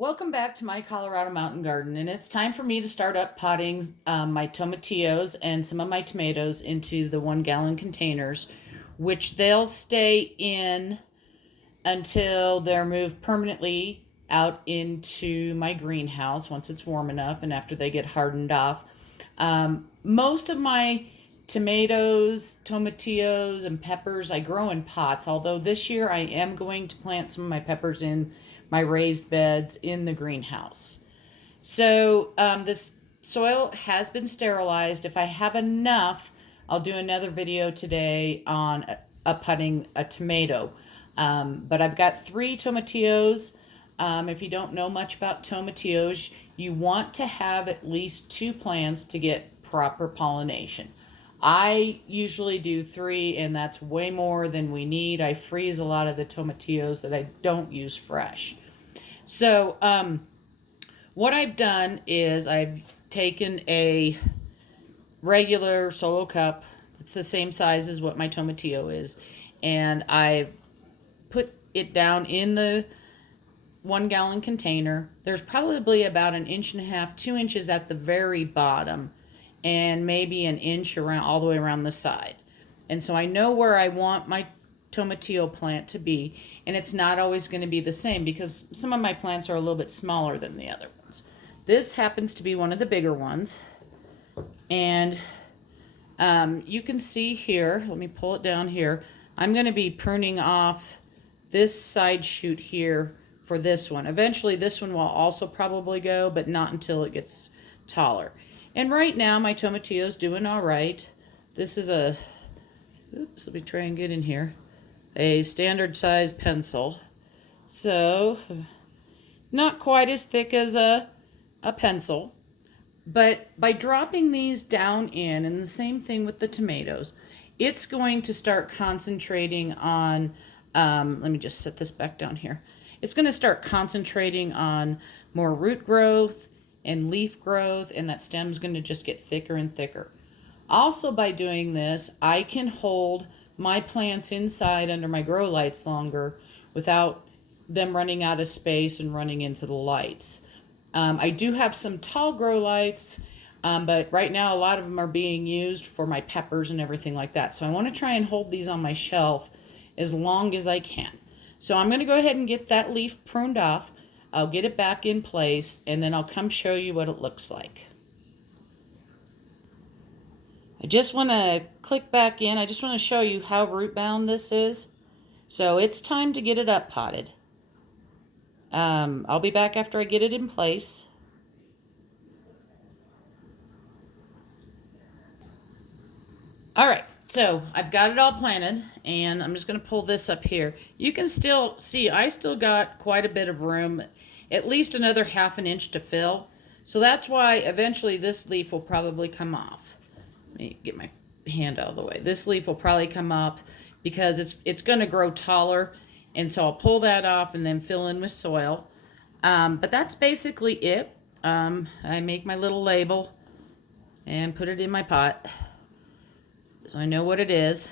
Welcome back to my Colorado mountain garden, and it's time for me to start up potting my tomatillos and some of my tomatoes into the 1 gallon containers, which they'll stay in until they're moved permanently out into my greenhouse once it's warm enough and after they get hardened off. Most of my tomatoes, tomatillos, and peppers I grow in pots, although this year I am going to plant some of my peppers in my raised beds in the greenhouse. So this soil has been sterilized. If I have enough, I'll do another video today on putting a tomato. But I've got 3 tomatillos. If you don't know much about tomatillos, you want to have at least 2 plants to get proper pollination. I usually do 3, and that's way more than we need. I freeze a lot of the tomatillos that I don't use fresh. So what I've done is I've taken a regular solo cup. It's the same size as what my tomatillo is, and I put it down in the 1 gallon container. There's probably about 1.5 inches, 2 inches at the very bottom, and maybe 1 inch around all the way around the side. And so I know where I want my tomatillo plant to be, and it's not always going to be the same because some of my plants are a little bit smaller than the other ones. This happens to be one of the bigger ones, and you can see here, let me pull it down here, I'm going to be pruning off this side shoot here for this one. Eventually this one will also probably go, but not until it gets taller. And right now my tomatillo is doing all right. This is a, oops, let me try and get in here, a standard size pencil. So not quite as thick as a pencil, but by dropping these down in, and the same thing with the tomatoes, it's going to start concentrating on, let me just set this back down here. It's going to start concentrating on more root growth and leaf growth, and that stem's going to just get thicker and thicker. Also, by doing this, I can hold my plants inside under my grow lights longer without them running out of space and running into the lights. I do have some tall grow lights, but right now a lot of them are being used for my peppers and everything like that. So I want to try and hold these on my shelf as long as I can. So I'm going to go ahead and get that leaf pruned off. I'll get it back in place, and then I'll come show you what it looks like. I just want to click back in. I just want to show you how root bound this is. So it's time to get it up potted. I'll be back after I get it in place. All right, so I've got it all planted, and I'm just going to pull this up here. You can still see I still got quite a bit of room, at least another 1/2 inch to fill. So that's why eventually this leaf will probably come off. Let me get my hand out of the way. This leaf will probably come up because it's going to grow taller, and so I'll pull that off and then fill in with soil. But that's basically it. I make my little label and put it in my pot so I know what it is.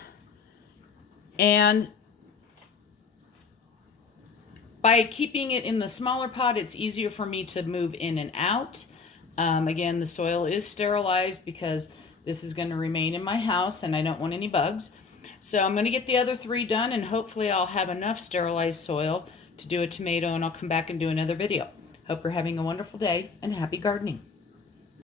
And by keeping it in the smaller pot, it's easier for me to move in and out. Again, the soil is sterilized because this is going to remain in my house and I don't want any bugs. So I'm going to get the other 3 done, and hopefully I'll have enough sterilized soil to do a tomato, and I'll come back and do another video. Hope you're having a wonderful day and happy gardening.